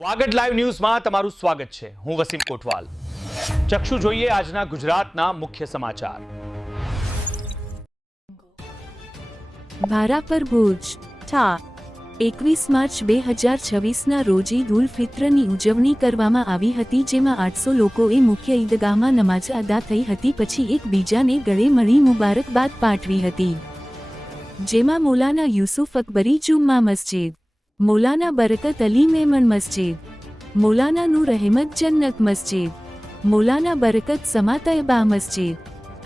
Vagad live ન્યૂઝમાં તમારું સ્વાગત છે। હું વસીમ કોટવાલ। ચક્ષુ જોઈએ આજના ગુજરાતના મુખ્ય સમાચાર। ભારાપર ભુજ ઠા 21 માર્ચ 2026ના રોજ ઈદ ઉલ ફિત્રની ઉજવણી કરવામાં આવી હતી, જેમાં 800 લોકોએ મુખ્ય ઈદગાહમાં નમાઝ અદા થઈ હતી, પછી એકબીજાને ગળે મળી મુબારકબાદ પાઠવી હતી, જેમાં મૌલાના યુસુફ અકબરી જુમ્મા મસ્જિદ, मौलाना बरकत अली मेमन मस्जिद, मौलाना नूर अहमद जन्नत मस्जिद, मौलाना बरकत समा तैयबा मस्जिद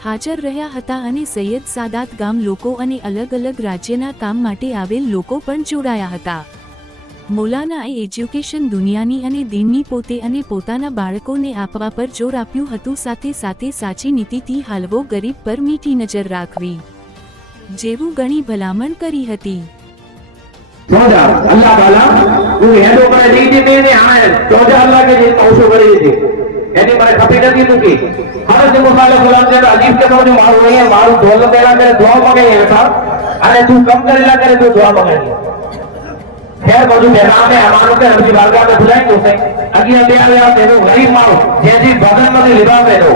हाजर રહ્યા હતા અને સૈયદ સાદાત ગામ લોકો અને અલગ અલગ રાજ્યના કામ માટે આવેલ લોકો પણ જોડાયા હતા। મૌલાનાએ એજ્યુકેશન દુનિયાની અને દીનની પોતે અને પોતાના બાળકોને આપવા પર જોર આપ્યું હતું, સાથે સાથે સાચી નીતિથી હાલવો, ગરીબ પર મીઠી નજર રાખવી જેવું ઘણી ભલામણ કરી હતી। चौदह अल्लाह वाला वो हेडो पर दी थी मैंने आए 14 अल्लाह के दिन तौसो करी थी यानी मारे खपी नदी मुकी हर दिन मुसाले सलाम दे अजीब के तो मारू नहीं है मारू दौलत देला करे दुआ मांगे है था अरे तू कम करेला करे तो दुआ मांगे खैर बाजू पैगाम में हमारों के रब्बी बारगाह में बुलाएंगे उसे अगी दे आ तेरे गरीब मारो जैसी बदन में लिबास है रो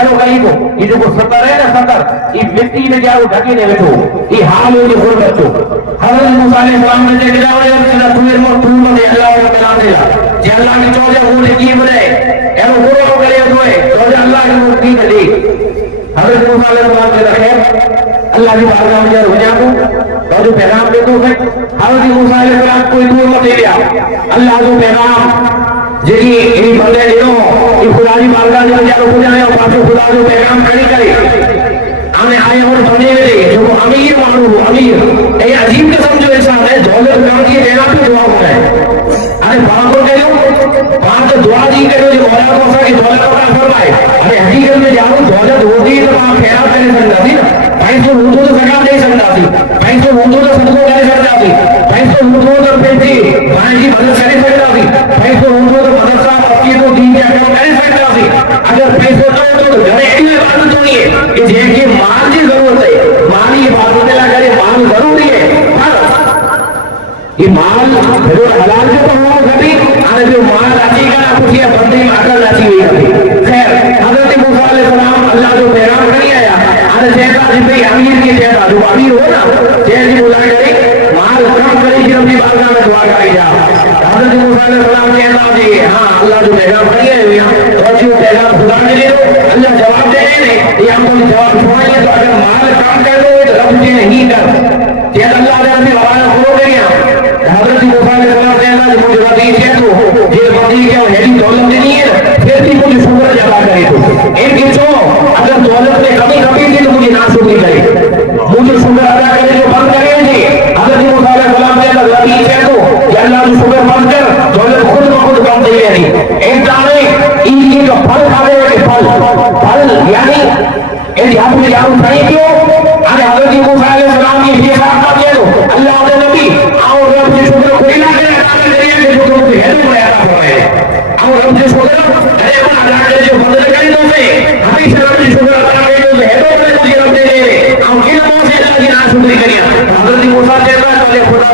एरो गरीब ये जो सतर है ना सतर ये मिट्टी में क्या वो ढकी ने बैठो ये हाल ये हो बच्चो हज़रत मूसा अलैहि सलाम ने गिराओ या तेरा तुझे मोर तू ने अल्लाह ने बना दिया जे अल्लाह ने चौदह वो ने की बने एरो हो करे होए चौदह अल्लाह की मूर्ति दी हज़रत मूसा अलैहि सलाम ने रखे अल्लाह की बारगाह में हो जाओ और जो पैगाम दे दो है हज़रत मूसा अलैहि सलाम कोई दूर मत लिया अल्लाह जो पैगाम जेकी इन बंदे दिनो ये खुदा की बारगाह में जाओ खुदा ने पाछो खुदा जो पैगाम खड़ी करे आने आए और बने रे जो अमीर मानू अमीर ये अजीब किस्म जो इंसान है दौलत काम की देना पे दुआ होता है अरे बाको करो बात दुआ दी करो जो मौला को सा की दौलत का फरमाए अरे हकीकत में जानो दौलत होती तो आप फेरा करे सकता थी पैसे होतो तो सकाम दे सकता थी पैसे होतो तो सदको करे सकता थी पैसे होतो तो पेटी भाई की मदद करे सकता थी पैसे होतो तो मदरसा आपकी तो दीन के अकाउंट करे सकता थी अगर पैसे न हो तो घरे ऐसी बात नहीं है कि जे की माल की जरूरत है माल की बात होने लगा रे माल जरूरी है ये माल जो हलाल से तो हुआ कभी अरे जो माल राशि का पूछिए बंदे माकर राशि हुई कभी खैर हज़रत मूसा अलैहि सलाम अल्लाह जो पैगाम नहीं आया अरे जैसा जितने अमीर की जैसा जो अमीर हो ना जैसी बुला करे माल कम करे कि अपनी बारगाह में दुआ करी जा हज़रत मूसा अलैहि सलाम ने अल्लाह जी हां अल्लाह जो पैगाम नहीं आया और जो पैगाम खुदा ने दे दो अल्लाह जवाब दे दे ये हमको जवाब सुनाइए तो अगर माल कम कर दो तो रब जी नहीं कर ये अल्लाह ने अपनी हवाला हो गया हज़रत मूसा अलैहि सलाम ने अल्लाह मुझे बता दिया तो ये बंदी क्या हेडी दौलत नहीं है फिर भी मुझे शुक्र अदा करे तो एक जो अगर दौलत में कमी कमी थी तो मुझे ना शुक्र करे मुझे शुक्र अदा करे जो बंद करे थे हज़रत मूसा अलैहि सलाम ने अल्लाह दी है तो कि अल्लाह जो शुक्र बंद कर दौलत खुद ब खुद बंद दे नहीं एक दाने ईद का फल खावे के फल यानी ये ध्यान में जाओ नहीं क्यों अरे हज़रत मूसा अलैहि सलाम की ये बात मत ले लो अल्लाह ने नबी और रब जी शुक्र कोई ना करे दरिया के जो लोग है वो याद हो रहे और रब जी शुक्र अरे वो अल्लाह के जो बंदे करे तो से हमेशा रब जी शुक्र अदा करे तो है तो मुझे रब दे दे हम की नमाज से अल्लाह की ना शुक्र करिए हज़रत मूसा कहता है खुदा